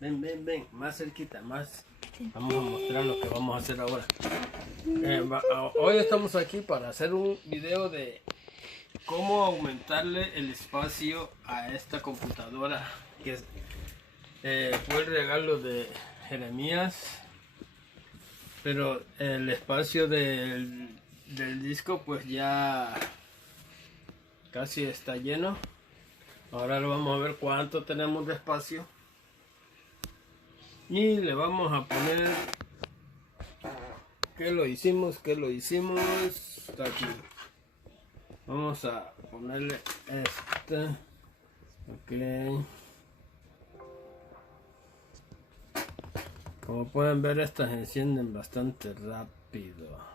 Ven, ven, ven, más cerquita, más. Vamos a mostrar lo que vamos a hacer ahora. Hoy estamos aquí para hacer un video de cómo aumentarle el espacio a esta computadora que fue el regalo de Jeremías, pero el espacio del disco pues ya casi está lleno. Ahora lo vamos a ver cuánto tenemos de espacio y le vamos a poner que lo hicimos está aquí. Vamos a ponerle este, ok. Como pueden ver, estas encienden bastante rápido.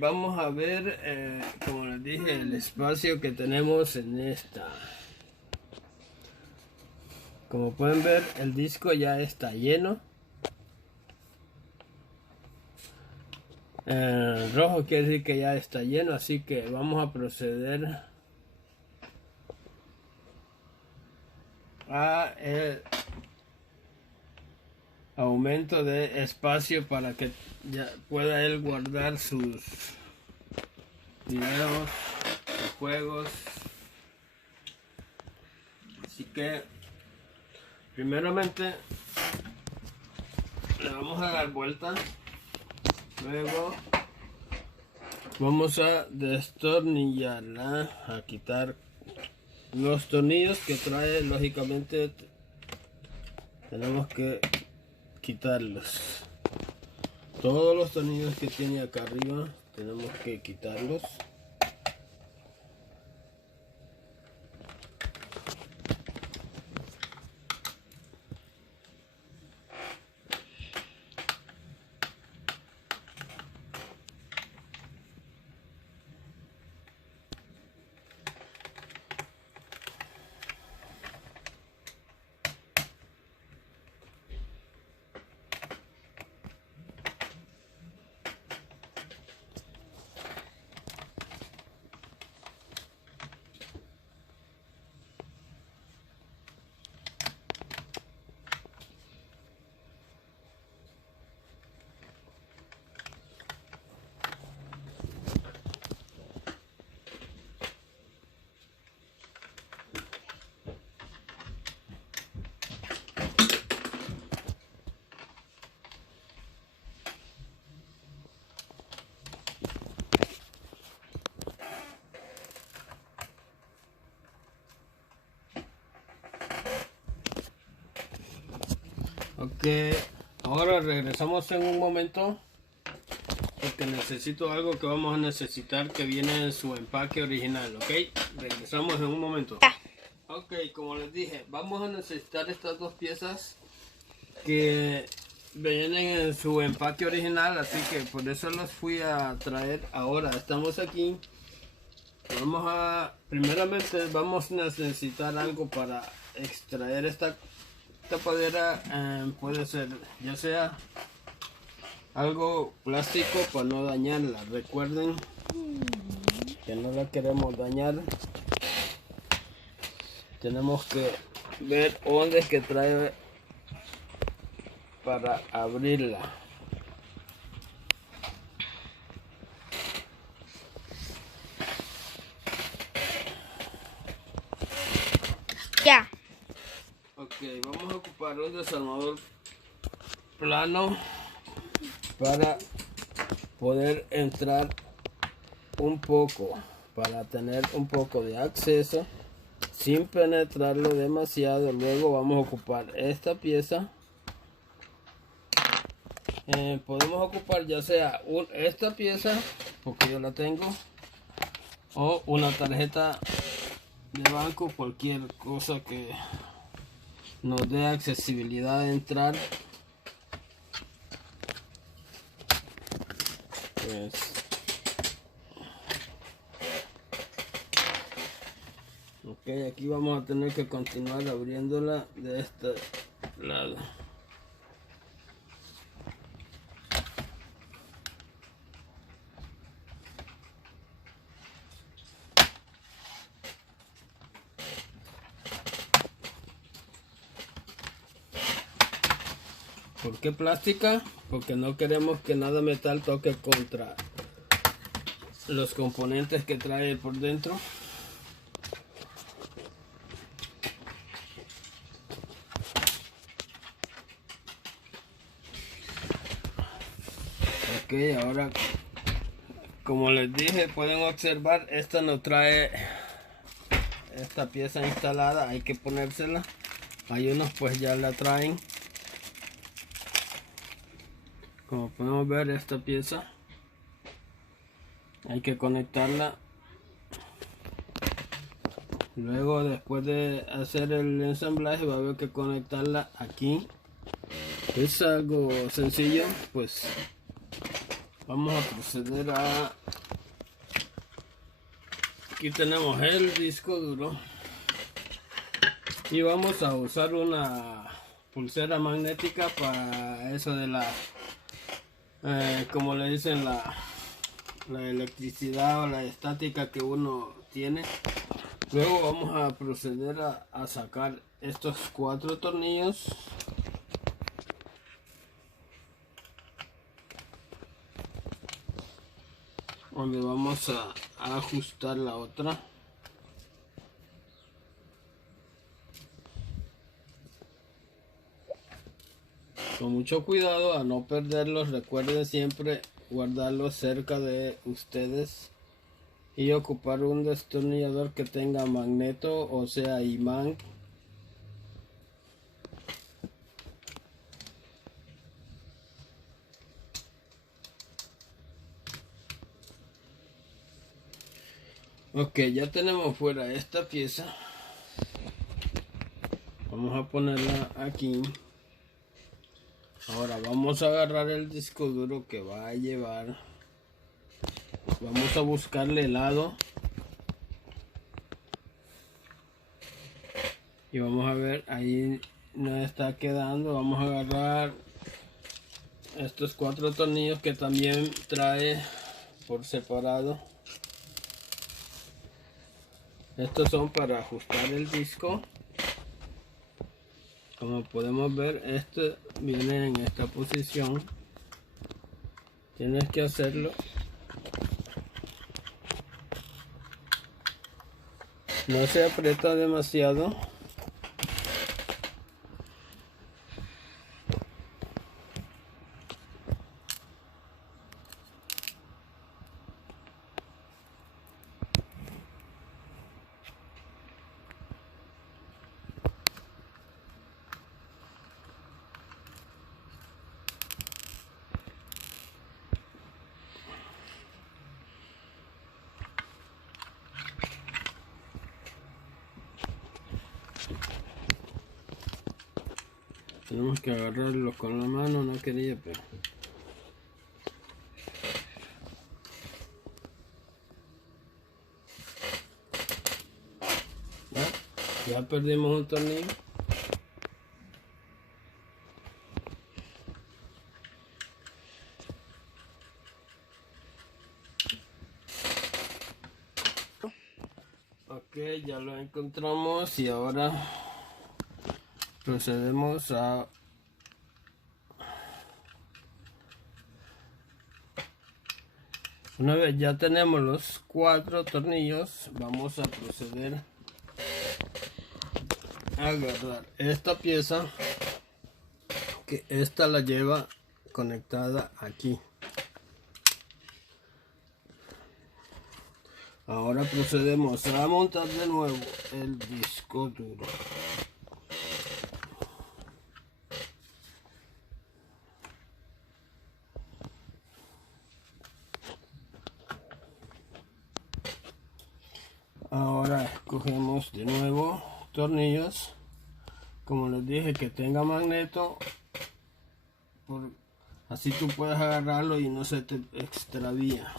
Vamos a ver, como les dije, el espacio que tenemos en esta. Como pueden ver, el disco ya está lleno. Rojo quiere decir que ya está lleno, así que vamos a proceder a el aumento de espacio para que ya pueda él guardar sus videos, sus juegos. Así que primeramente le vamos a dar vuelta, luego vamos a destornillarla, a quitar los tornillos que trae. Lógicamente tenemos que quitarlos, todos los tornillos que tiene acá arriba tenemos que quitarlos. Ok, ahora regresamos en un momento porque necesito algo que vamos a necesitar que viene en su empaque original. Ok, regresamos en un momento. Ok, como les dije, vamos a necesitar estas dos piezas que vienen en su empaque original, así que por eso las fui a traer ahora. Estamos aquí. Primeramente vamos a necesitar algo para extraer esta tapadera. Puede ser ya sea algo plástico para no dañarla. Recuerden que no la queremos dañar. Tenemos que ver dónde es que trae para abrirla. Ya. Ok, vamos a ocupar un desarmador plano para poder entrar un poco, para tener un poco de acceso sin penetrarlo demasiado. Luego vamos a ocupar esta pieza. Podemos ocupar ya sea esta pieza, porque yo la tengo, o una tarjeta de banco, cualquier cosa que nos dé accesibilidad a entrar. Pues ok, aquí vamos a tener que continuar abriéndola de este lado. ¿Por qué plástica? Porque no queremos que nada metal toque contra los componentes que trae por dentro. Ok, ahora como les dije, pueden observar, esta no trae esta pieza instalada, hay que ponérsela. Hay unos pues ya la traen. Como podemos ver, esta pieza hay que conectarla. Luego, después de hacer el ensamblaje, va a haber que conectarla aquí. Es algo sencillo, pues vamos a proceder a... Aquí tenemos el disco duro y vamos a usar una pulsera magnética para eso de la como le dicen, la electricidad o la estática que uno tiene. Luego vamos a proceder a sacar estos 4 tornillos. Donde vamos a ajustar la otra. Con mucho cuidado a no perderlos. Recuerden siempre guardarlos cerca de ustedes y ocupar un destornillador que tenga magneto, o sea, imán. Ok, ya tenemos fuera esta pieza. Vamos a ponerla aquí. Ahora vamos a agarrar el disco duro que va a llevar. Vamos a buscarle el lado. Y vamos a ver, ahí nos está quedando. Vamos a agarrar estos 4 tornillos que también trae por separado. Estos son para ajustar el disco. Como podemos ver, este viene en esta posición. Tienes que hacerlo. No se aprieta demasiado. Tenemos que agarrarlo con la mano, no quería, pero... Ya perdimos un tornillo. Ok, ya lo encontramos y ahora procedemos a... Una vez ya tenemos los 4 tornillos, vamos a proceder a agarrar esta pieza, que esta la lleva conectada aquí. Ahora procedemos a montar de nuevo el disco duro. Ahora escogemos de nuevo tornillos, como les dije, que tenga magneto, así tú puedes agarrarlo y no se te extravía.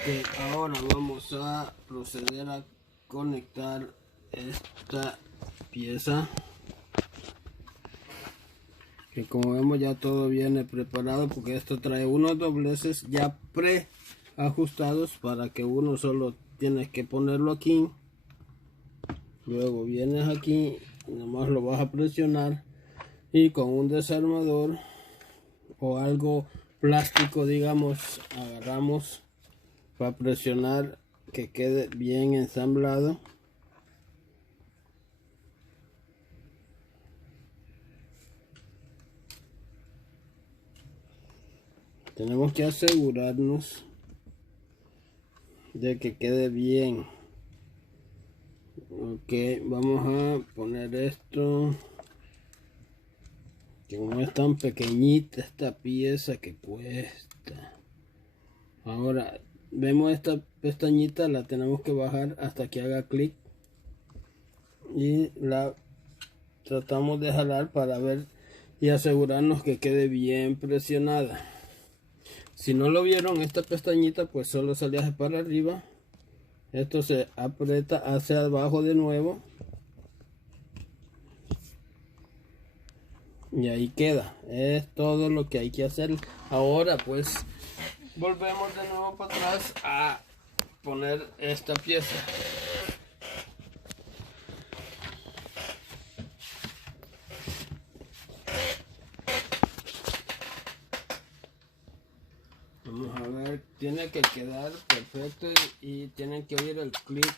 Ok, ahora vamos a proceder a conectar esta pieza, que como vemos ya todo viene preparado, porque esto trae unos dobleces ya pre ajustados para que uno solo tiene que ponerlo aquí. Luego vienes aquí, nomás lo vas a presionar y con un desarmador o algo plástico, digamos, agarramos para presionar que quede bien ensamblado. Tenemos que asegurarnos de que quede bien. Ok, vamos a poner esto, que no es tan pequeñita esta pieza que cuesta. Ahora vemos esta pestañita, la tenemos que bajar hasta que haga clic y la tratamos de jalar para ver y asegurarnos que quede bien presionada. Si no lo vieron, esta pestañita pues solo se le hace para arriba, esto se aprieta hacia abajo de nuevo y ahí queda. Es todo lo que hay que hacer. Ahora pues volvemos de nuevo para atrás a poner esta pieza. Vamos a ver, tiene que quedar perfecto y tienen que oír el clic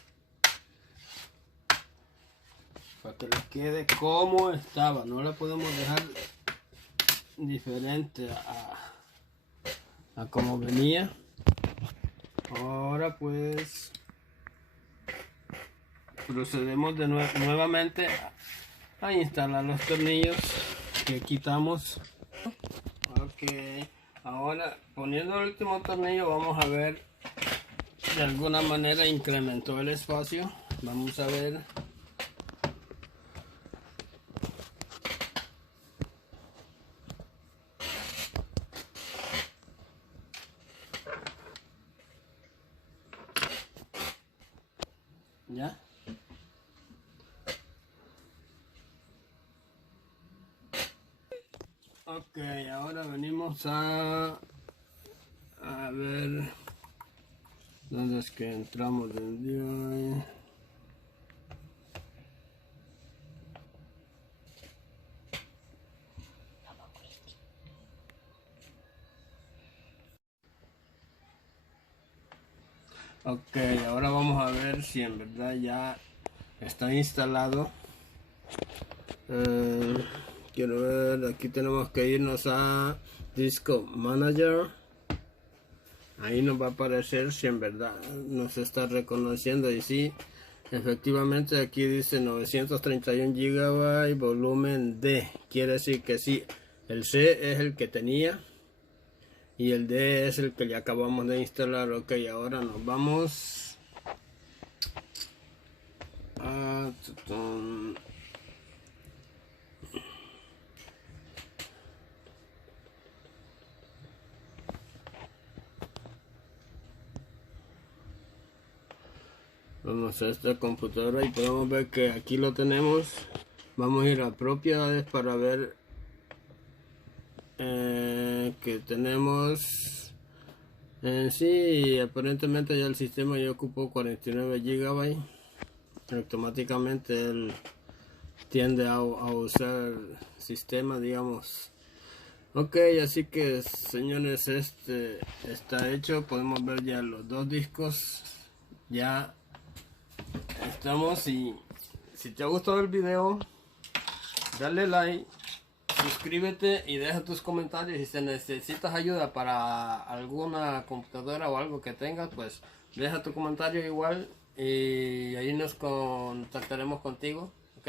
para que les quede como estaba. No la podemos dejar diferente a como venía. Ahora pues procedemos de nuevamente a instalar los tornillos que quitamos. Ok, ahora poniendo el último tornillo vamos a ver, de alguna manera incrementó el espacio. Vamos a ver. ¿Ya? Ok, ahora venimos a ver dónde es que entramos del día. Ok, ahora vamos a ver si en verdad ya está instalado. Quiero ver, aquí tenemos que irnos a Disco Manager. Ahí nos va a aparecer si en verdad nos está reconociendo, y sí, efectivamente aquí dice 931 GB, volumen D. Quiere decir que sí, el C es el que tenía y el D es el que le acabamos de instalar. Ok, ahora nos vamos a vamos a esta computadora y podemos ver que aquí lo tenemos. Vamos a ir a propiedades para ver que tenemos en sí. Aparentemente ya el sistema ya ocupó 49 GB. Automáticamente él tiende a usar sistema, digamos. Ok, así que señores, este está hecho. Podemos ver ya los dos discos. Ya estamos. Y si te ha gustado el video, dale like, suscríbete y deja tus comentarios. Y si necesitas ayuda para alguna computadora o algo que tengas, pues deja tu comentario igual y ahí nos contactaremos contigo. Ok.